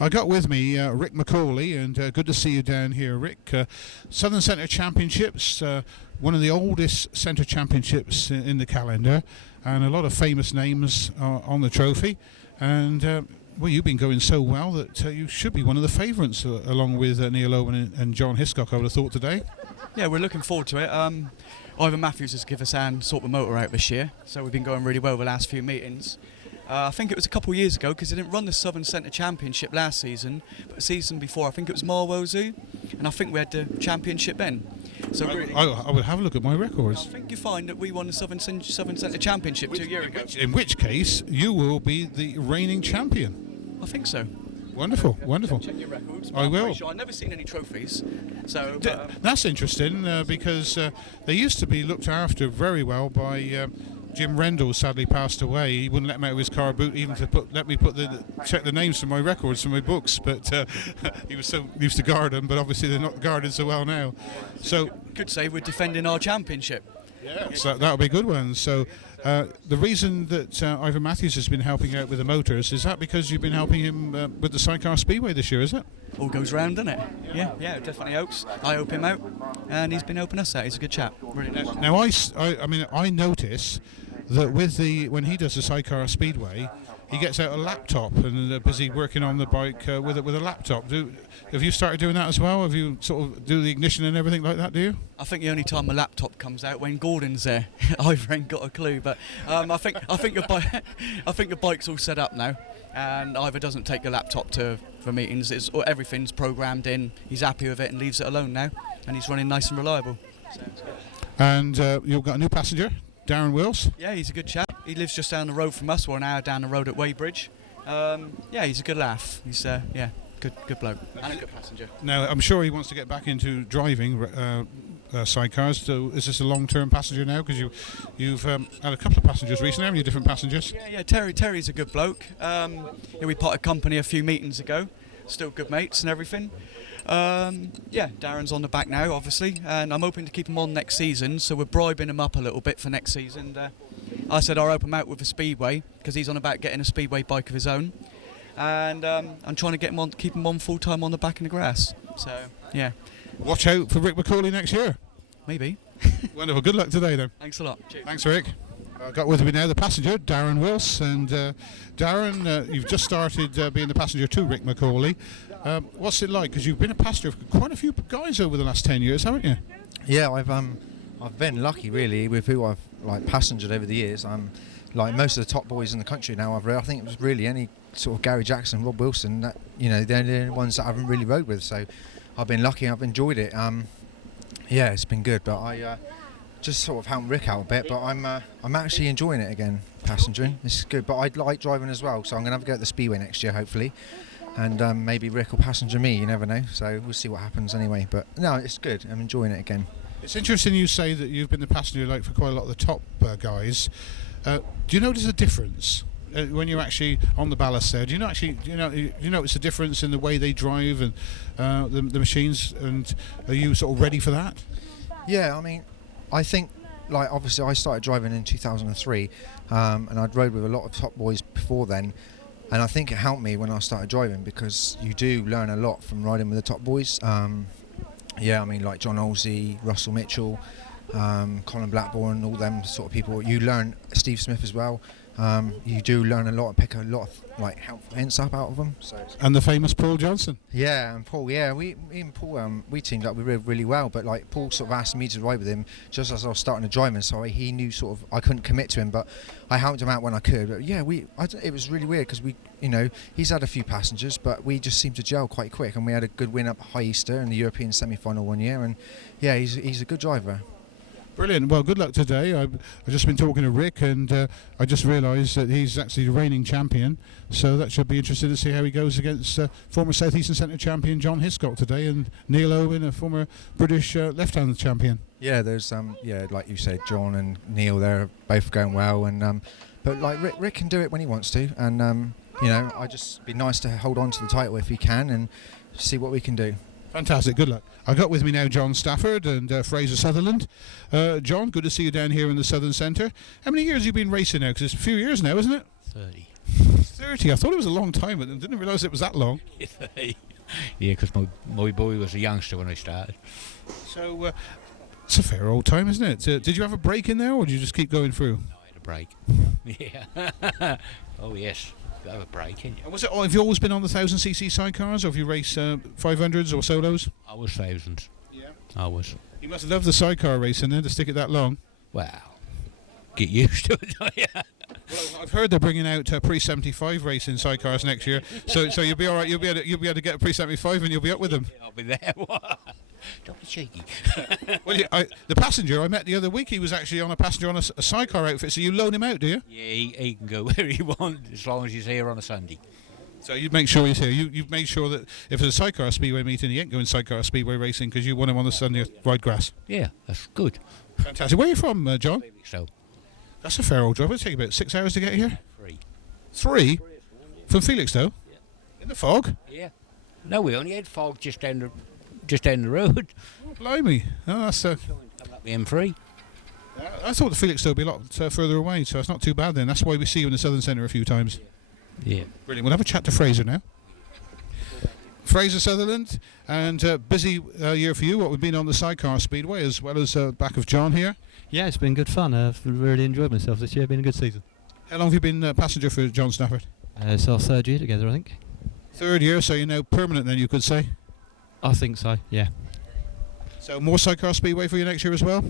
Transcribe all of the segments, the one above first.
I got with me Rick McCauley, and good to see you down here, Rick. Southern Centre Championships, one of the oldest Centre Championships in the calendar, and a lot of famous names on the trophy. And well, you've been going so well that you should be one of the favourites, along with Neil Owen and John Hiscock, I would have thought, today. Yeah, we're looking forward to it. Ivan Matthews has given us a hand sort the motor out this year, so we've been going really well the last few meetings. I think it was a couple of years ago, because they didn't run the Southern Centre Championship last season, but the season before I think it was Marwell Zoo, and I think we had the championship then. So I would have a look at my records. I think you find that we won the Southern Centre Championship 2 years ago. In which case, you will be the reigning champion. I think so. Wonderful, wonderful. Check your records. I will. Sure. I've never seen any trophies. So that's interesting because they used to be looked after very well by Jim Rendell. Sadly passed away. He wouldn't let me out of his car boot even to let me check the names from my records from my books. But he was so used to guard them. But obviously they're not guarded so well now. So could say we're defending our championship. Yeah, so that'll be a good one. So the reason that Ivan Matthews has been helping out with the motors, is that because you've been helping him with the Sidecar Speedway this year, is it? All goes round, doesn't it? Yeah, it definitely helps. I help him out, and he's been helping us out. He's a good chap. Really nice. Now I notice that when he does the Sidecar Speedway, he gets out a laptop and busy working on the bike with a laptop. Have you started doing that as well? Have you sort of do the ignition and everything like that? Do you? I think the only time my laptop comes out when Gordon's there. I've ain't got a clue, but I think the bike's all set up now, and Ivor doesn't take the laptop to for meetings. Everything's programmed in. He's happy with it and leaves it alone now, and he's running nice and reliable. And you've got a new passenger, Darren Wills. Yeah, he's a good chap. He lives just down the road from us. We're an hour down the road at Weybridge. Yeah, he's a good laugh. He's good bloke and a good passenger. Now, I'm sure he wants to get back into driving sidecars. So is this a long-term passenger now? Because you've had a couple of passengers recently, haven't you? Different passengers. Yeah. Terry's a good bloke. We parted company a few meetings ago. Still good mates and everything. Darren's on the back now, obviously, and I'm hoping to keep him on next season. So we're bribing him up a little bit for next season. I said I'll help him out with a speedway because he's on about getting a speedway bike of his own, and I'm trying to keep him on full time on the back in the grass. So yeah. Watch out for Rick McCauley next year. Maybe. Wonderful. Good luck today, then. Thanks a lot. Cheers. Thanks, Rick. Got with me now the passenger, Darren Wills, and Darren, you've just started being the passenger to Rick McCauley. What's it like? Because you've been a passenger for quite a few guys over the last 10 years, haven't you? Yeah, I've been lucky really with who I've passengered over the years. I'm like most of the top boys in the country now. I think it was really any sort of Gary Jackson, Rob Wilson, that they're the only ones that I haven't really rode with. So I've been lucky. I've enjoyed it. Yeah, it's been good. But I just sort of helped Rick out a bit. But I'm actually enjoying it again, passengering. It's good. But I like driving as well. So I'm gonna have to go to the Speedway next year, hopefully. And maybe Rick will passenger me. You never know. So we'll see what happens anyway. But no, it's good. I'm enjoying it again. It's interesting you say that you've been the passenger for quite a lot of the top guys. Do you notice a difference when you're actually on the ballast there? Do you notice a difference in the way they drive and the machines? And are you sort of ready for that? Yeah, I mean, I think obviously I started driving in 2003, and I'd rode with a lot of top boys before then. And I think it helped me when I started driving because you do learn a lot from riding with the top boys. Yeah, I mean, like John Olsey, Russell Mitchell, Colin Blackburn, all them sort of people. You learn, Steve Smith as well. You do learn a lot and pick a lot of helpful hints up out of them. So. And the famous Paul Johnson. Yeah, and Paul. Yeah, me and Paul, we teamed up. We rode really well. But Paul sort of asked me to ride with him just as I was starting to drive, and so he knew sort of I couldn't commit to him, but I helped him out when I could. But yeah, it was really weird because he's had a few passengers, but we just seemed to gel quite quick, and we had a good win up at High Easter in the European semi-final one year, and yeah, he's a good driver. Brilliant. Well, good luck today. I've just been talking to Rick, and I just realised that he's actually the reigning champion. So that should be interesting to see how he goes against former South Eastern Centre champion John Hiscock today, and Neil Owen, a former British left-hand champion. Yeah, there's like you said, John and Neil, they're both going well, and but Rick can do it when he wants to, and I just be nice to hold on to the title if he can, and see what we can do. Fantastic, good luck. I got with me now John Stafford and Fraser Sutherland. John, good to see you down here in the Southern Centre. How many years have you been racing now? Because it's a few years now, isn't it? 30. 30. I thought it was a long time, but I didn't realise it was that long. Yeah, because my boy was a youngster when I started. So it's a fair old time, isn't it? Did you have a break in there, or did you just keep going through? I had a break. Yeah. Oh yes, you have a break, ain't you? And was it? Have you always been on the 1000cc sidecars, or have you raced 500s or solos? I was thousands. Yeah. I was. You must have loved the sidecar racing then to stick it that long. Well, get used to it. Yeah. Well, I've heard they're bringing out pre-75 racing sidecars next year, so you'll be all right. You'll be able to get a pre-75 and you'll be up with them. I'll be there. Don't be cheeky. Well, the passenger I met the other week, he was actually on a passenger on a sidecar outfit. So you loan him out, do you? Yeah, he can go where he wants as long as he's here on a Sunday. So you'd make sure he's here. You've made sure that if there's a sidecar speedway meeting, he ain't going sidecar speedway racing because you want him on the Sunday ride grass. Yeah, that's good. Fantastic. Where are you from, John? So, That's a fair old drive. It'll take about 6 hours to get here. 3. 3? From Felixstowe? Yeah. In the fog? Yeah. No, we only had fog just down the road. Oh, blimey. Oh, that's... Coming up the M3. I thought the Felixstowe would be a lot further away, so it's not too bad then. That's why we see you in the Southern Centre a few times. Yeah. Brilliant. We'll have a chat to Fraser now. Fraser Sutherland, and busy year for you. What we've been on the sidecar speedway as well as back of John here. Yeah, it's been good fun. I've really enjoyed myself this year. Been a good season. How long have you been passenger for John Stafford? It's our third year together, I think. Third year, so you're now permanent then, you could say. I think so. Yeah. So more sidecar speedway for you next year as well?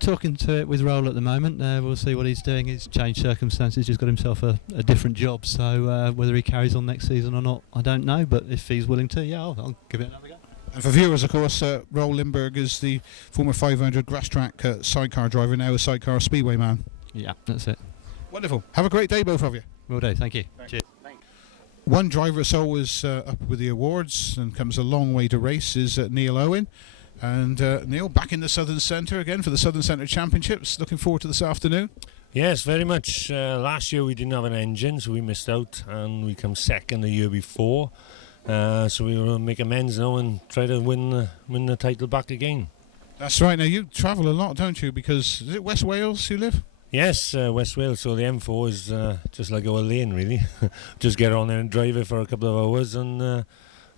Talking to it with Roll at the moment. We'll see what he's doing. He's changed circumstances. He's got himself a different job. So whether he carries on next season or not, I don't know. But if he's willing to, yeah, I'll give it another go. And for viewers, of course, Roll Lindbergh is the former 500 Grasstrack sidecar driver, now a sidecar speedway man. Yeah, that's it. Wonderful. Have a great day, both of you. Will do. Thank you. Thanks. Cheers. One driver that's always up with the awards and comes a long way to race is Neil Owen. And Neil, back in the Southern Centre again for the Southern Centre Championships. Looking forward to this afternoon. Yes, very much. Last year we didn't have an engine, so we missed out, and we come second the year before. So we will make amends now and try to win the title back again. That's right. Now you travel a lot, don't you? Because is it West Wales you live? Yes, West Wales. So the M4 is just like our lane, really. Just get on there and drive it for a couple of hours and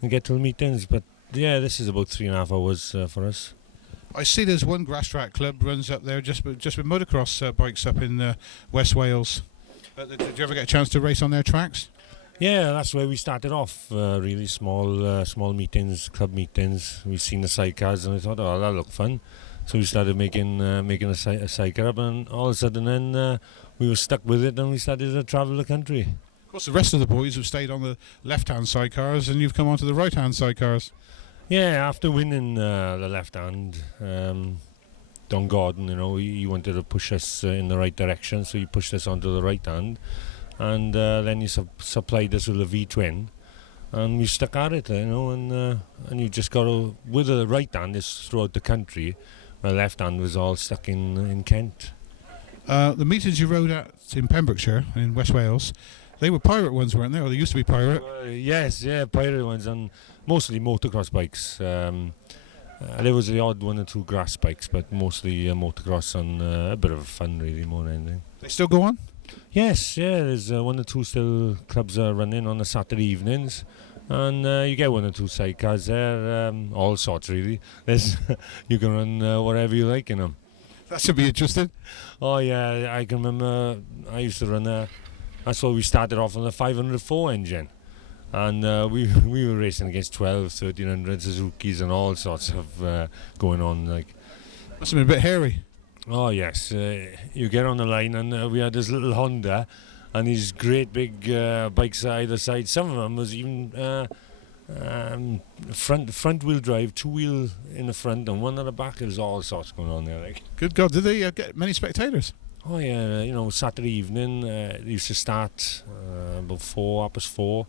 get to the meetings. But yeah, this is about 3.5 hours for us. I see there's one Grasstrack club runs up there just with motocross bikes up in West Wales. Did you ever get a chance to race on their tracks? Yeah, that's where we started off. Really small meetings, club meetings. We've seen the sidecars and I thought, oh, that'll look fun. So we started making a sidecar up, and all of a sudden then we were stuck with it, and we started to travel the country. Of course, the rest of the boys have stayed on the left-hand sidecars, and you've come onto the right-hand sidecars. Yeah, after winning the left hand, Don Gordon, he wanted to push us in the right direction, so he pushed us onto the right hand, and then he supplied us with a V-twin, and we stuck at it, and you just got to, with the right hand is throughout the country, my left hand was all stuck in Kent. The meetings you rode at in Pembrokeshire, in West Wales, they were pirate ones, weren't they? Or they used to be pirate. Yes, pirate ones, and mostly motocross bikes. There was the odd 1 or 2 grass bikes, but mostly motocross and a bit of fun, really, more than anything. They still go on? Yes, there's 1 or 2 still clubs running on the Saturday evenings, and you get 1 or 2 sidecars there, all sorts, really. You can run whatever you like in them. That should be interesting. Oh yeah, I can remember I used to run that's why we started off on the 504 engine, and we were racing against 12, 1300 Suzukis and all sorts of going on. Like, must have been a bit hairy. Oh yes, you get on the line, and we had this little Honda and these great big bikes either side. Some of them was even front wheel drive, 2-wheel in the front and 1 at the back. There was all sorts going on there. Like. Good God, did they get many spectators? Oh yeah, Saturday evening they used to start about 4:04.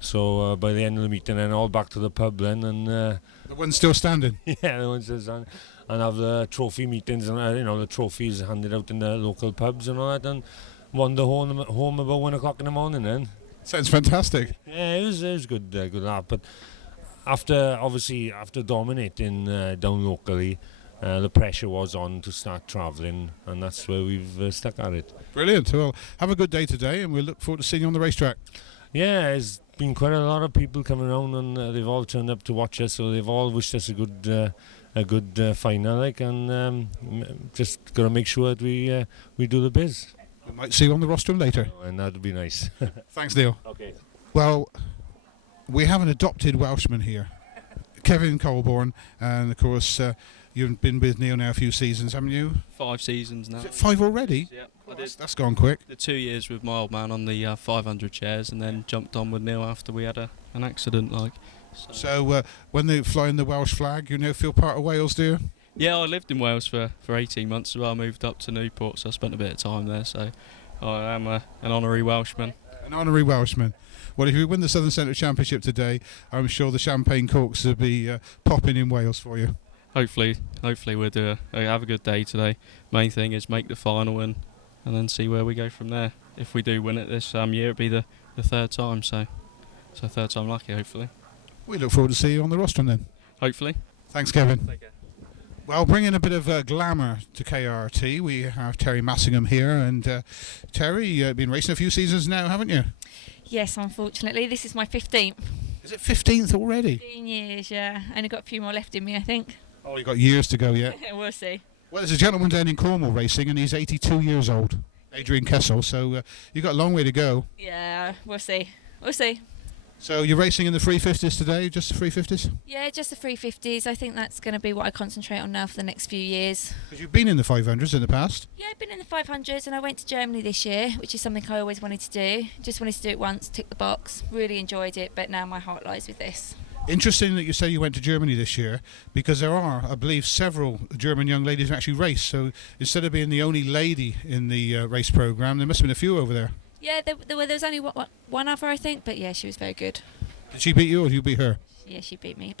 So by the end of the meeting, then all back to the pub then, and the one's still standing. Yeah, the one's still standing, and have the trophy meetings, and the trophies handed out in the local pubs and all that, and wander home about 1 o'clock in the morning. Then sounds fantastic. Yeah, it was good laugh. But after dominating down locally, the pressure was on to start travelling, and that's where we've stuck at it. Brilliant. Well, have a good day today, and we'll look forward to seeing you on the racetrack. Yeah, there's been quite a lot of people coming around, and they've all turned up to watch us, so they've all wished us a good final, like, and just got to make sure that we do the biz. We might see you on the rostrum later. And that'd be nice. Thanks, Neil. Okay. Well, we have an adopted Welshman here, Kevin Colborne, and of course you've been with Neil now a few seasons, haven't you? 5 seasons now. Is it 5 already? Yeah, That's gone quick. the 2 years with my old man on the 500 shares, and then jumped on with Neil after we had an accident. So when they fly in the Welsh flag, you now feel part of Wales, do you? Yeah, I lived in Wales for 18 months as well. I moved up to Newport, so I spent a bit of time there. So I am an honorary Welshman. An honorary Welshman. Well, if you win the Southern Centre Championship today, I'm sure the champagne corks will be popping in Wales for you. Hopefully we'll have a good day today. Main thing is make the final and then see where we go from there. If we do win it this year, it'll be the 3rd time. So 3rd time lucky, hopefully. We look forward to seeing you on the rostrum then. Hopefully. Thanks, Kevin. Take care. Well, bringing a bit of glamour to KRT, we have Terry Massingham here. And Terry, you've been racing a few seasons now, haven't you? Yes, unfortunately. This is my 15th. Is it 15th already? 15 years, yeah. Only got a few more left in me, I think. Oh, you've got years to go yet. We'll see. Well, there's a gentleman down in Cornwall racing, and he's 82 years old, Adrian Kessel, so you've got a long way to go. Yeah, we'll see. We'll see. So you're racing in the 350s today, just the 350s? Yeah, just the 350s. I think that's going to be what I concentrate on now for the next few years. Because you've been in the 500s in the past. Yeah, I've been in the 500s, and I went to Germany this year, which is something I always wanted to do. Just wanted to do it once, tick the box. Really enjoyed it, but now my heart lies with this. Interesting that you say you went to Germany this year, because there are, I believe, several German young ladies who actually race. So instead of being the only lady in the race programme, there must have been a few over there. Yeah, there was only one other, I think, but yeah, she was very good. Did she beat you or did you beat her? Yeah, she beat me.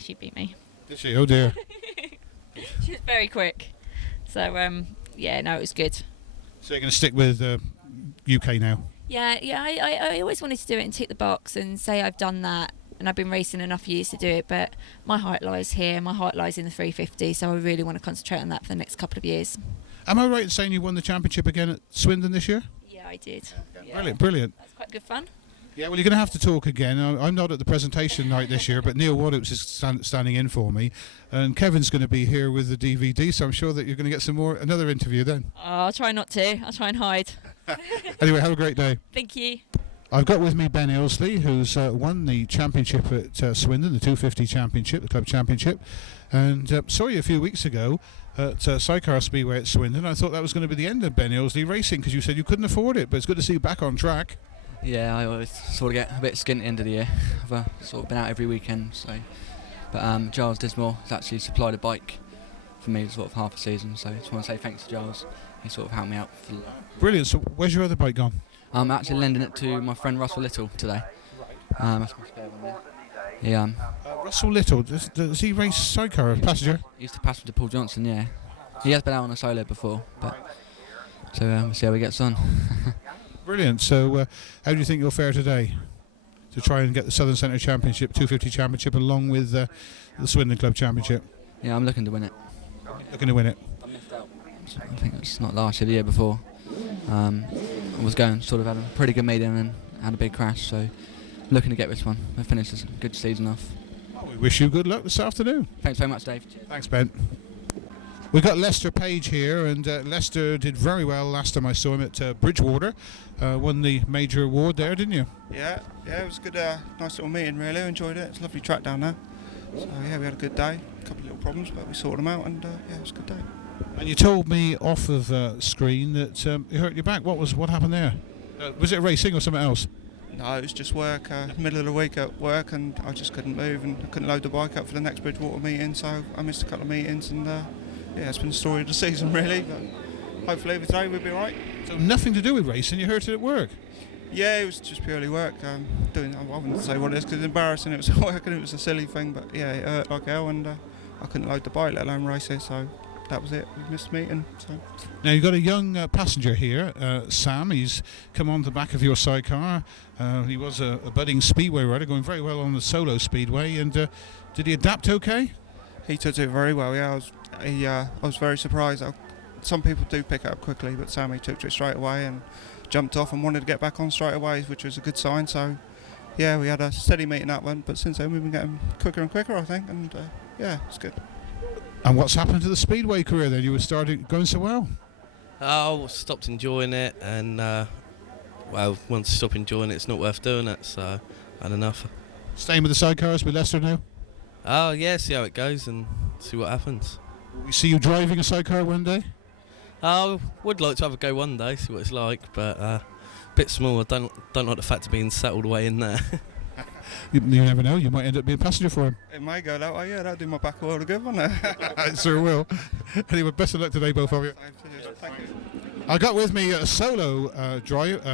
She beat me. Did she? Oh dear. She was very quick. So, yeah, no, it was good. So you're going to stick with UK now? Yeah, I always wanted to do it and tick the box and say I've done that, and I've been racing enough years to do it, but my heart lies here. My heart lies in the 350, so I really want to concentrate on that for the next couple of years. Am I right in saying you won the championship again at Swindon this year? Yeah, I did. Yeah. Brilliant, brilliant. That's quite good fun. Yeah, well, you're going to have to talk again. I'm not at the presentation night this year, but Neil Waddups is standing in for me, and Kevin's going to be here with the DVD, so I'm sure that you're going to get another interview then. I'll try not to. I'll try and hide. Anyway, have a great day. Thank you. I've got with me Ben Ailsley, who's won the championship at Swindon, the 250 championship, the club championship, and saw you a few weeks ago at Sycar Speedway at Swindon. I thought that was going to be the end of Ben Ailsley racing because you said you couldn't afford it, but it's good to see you back on track. Yeah, I always sort of get a bit skint at the end of the year. I've sort of been out every weekend, so. But Giles Dismore has actually supplied a bike for me sort of half a season, so I just want to say thanks to Giles. He sort of helped me out for that. Brilliant. So where's your other bike gone? I'm actually lending it to my friend Russell Little today. That's my spare one there. Yeah. Russell Little, does he race Sycar, passenger? He used to pass to Paul Johnson, yeah. He has been out on a solo before, but so we'll see how he gets on. Brilliant. So how do you think you'll fare today to try and get the Southern Centre Championship, 250 Championship, along with the Swindon Club Championship? Yeah, I'm looking to win it. Looking to win it? I missed out. I think it's not last year, the year before. I was going, sort of had a pretty good meeting and had a big crash, so looking to get this one. I finished this good season off. Well, we wish you good luck this afternoon. Thanks very much, Dave. Cheers. Thanks, Ben. We've got Lester Page here, and Lester did very well last time I saw him at Bridgewater. Won the major award there, didn't you? Yeah, it was a good, nice little meeting really. Enjoyed it. It's a lovely track down there. So yeah, we had a good day. A couple of little problems, but we sorted them out, and yeah, it was a good day. And you told me off of screen that you hurt your back. What happened there? Was it racing or something else? No, it was just work. Middle of the week at work, and I just couldn't move, and I couldn't load the bike up for the next Bridgewater meeting, so I missed a couple of meetings, and yeah, it's been the story of the season really. But hopefully today we'll be right. So nothing to do with racing. You hurt it at work. Yeah, it was just purely work. I wouldn't say what it is because it's embarrassing. It was work and it was a silly thing, but yeah, it hurt like hell, and I couldn't load the bike, let alone race it. So that was it. We missed the meeting. So. Now you've got a young passenger here, Sam. He's come on the back of your sidecar. He was a budding speedway rider, going very well on the solo speedway. And did he adapt okay? He took to it very well. Yeah, I was very surprised. Some people do pick it up quickly, but Sammy took to it straight away and jumped off and wanted to get back on straight away, which was a good sign. So, yeah, we had a steady meeting that one, but since then we've been getting quicker and quicker, I think, and yeah, it's good. And what's happened to the speedway career then? You were starting going so well. I stopped enjoying it, and well, once I stop enjoying it, it's not worth doing it. So I had enough. Staying with the sidecars with Leicester now. Oh yeah, see how it goes and see what happens. Will we see you driving a sidecar one day? I would like to have a go one day, see what it's like, but a bit small. I don't like the fact of being sat all the way in there. You never know. You might end up being a passenger for him. It might go that way. Yeah, that'll do my back a world of good, won't it? It sure will. Anyway, best of luck today, both of you. Thank you. I got with me a solo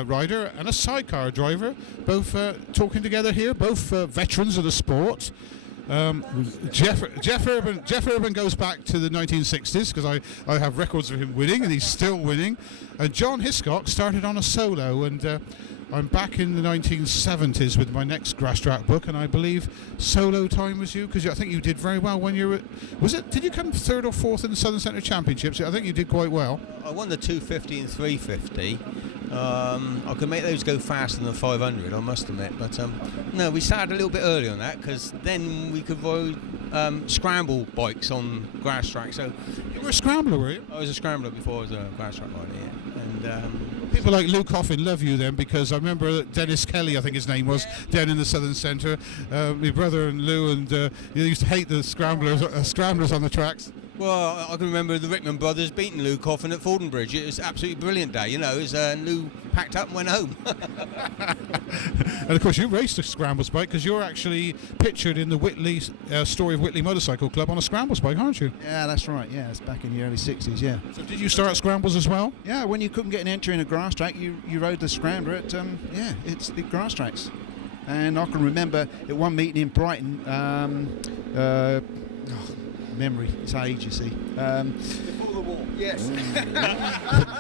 rider and a sidecar driver, both talking together here, both veterans of the sport. Jeff Urban goes back to the 1960s because I have records of him winning, and he's still winning. And John Hiscock started on a solo, and I'm back in the 1970s with my next Grasstrack book, and I believe solo time was you, because I think you did very well when you were. Did you come third or fourth in the Southern Centre Championships? I think you did quite well. I won the 250 and 350. I could make those go faster than the 500, I must admit, but no, we started a little bit early on that, because then we could ride scramble bikes on grass track. So you were a scrambler, were you? I was a scrambler before I was a grass track rider, yeah. And people like Lou Coffin love you then, because I remember Dennis Kelly, I think his name was, down in the Southern Centre. My brother and Lou and you used to hate the scramblers on the tracks. well, I can remember the Rickman brothers beating Lou Coffin at Fordenbridge. It was an absolutely brilliant day, you know. It was, Lou packed up and went home. And of course you raced a scrambles bike, because you're actually pictured in the Whitley Story of Whitley Motorcycle Club on a scrambles bike, aren't you? Yeah, that's right. Yeah, it's back in the early 60s, yeah. So did you start at scrambles as well? Yeah, when you couldn't get an entry in a grass track, you rode the scrambler at, it's the grass tracks. And I can remember at one meeting in Brighton, memory, it's age, you see. Before the war, yes.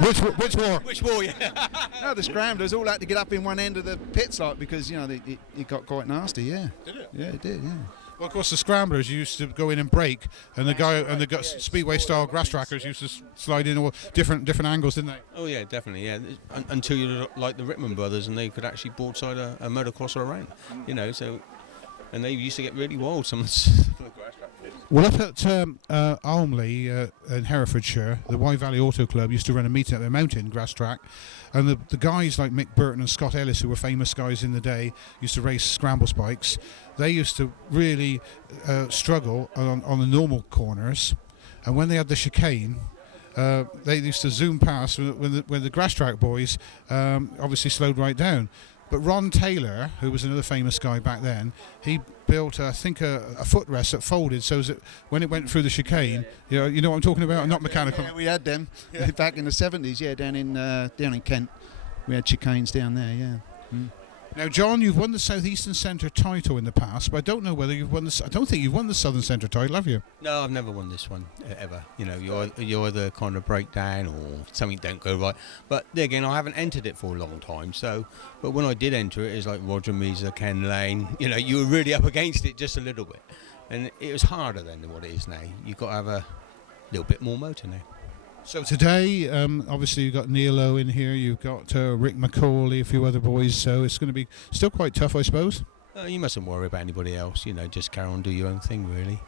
Which war? Which war, yeah. No, the scramblers all had to get up in one end of the pits, like, because, you know, it got quite nasty, yeah. Did it? Yeah, it did, yeah. Well, of course, the scramblers used to go in and brake, and the speedway style grass trackers used to slide in all different angles, didn't they? Oh yeah, definitely, yeah. Until you like the Rickman brothers, and they could actually broadside a motocrosser around, you know. So, and they used to get really wild. Some of the grass track. Well, up at Almley in Herefordshire, the Wye Valley Auto Club used to run a meeting at the mountain grass track, and the guys like Mick Burton and Scott Ellis, who were famous guys in the day, used to race scramble bikes. They used to really struggle on the normal corners, and when they had the chicane, they used to zoom past when the grass track boys obviously slowed right down. But Ron Taylor, who was another famous guy back then, he built, I think, a footrest that folded so that when it went through the chicane, you know what I'm talking about? Not mechanical. Yeah, we had them back in the 70s, yeah, down in Kent. We had chicanes down there, yeah. Mm. Now, John, you've won the South Eastern Centre title in the past, but I don't know whether you've won I don't think you've won the Southern Centre title, have you? No, I've never won this one ever. You know, you either kind of break down or something don't go right. But then again, I haven't entered it for a long time. So, but when I did enter it, it was like Roger Measer, Ken Lane. You know, you were really up against it just a little bit, and it was harder then than what it is now. You've got to have a little bit more motor now. So today, obviously you've got Neil Lowe in here, you've got Rick McCauley, a few other boys, so it's going to be still quite tough, I suppose. You mustn't worry about anybody else, you know, just carry on, do your own thing, really.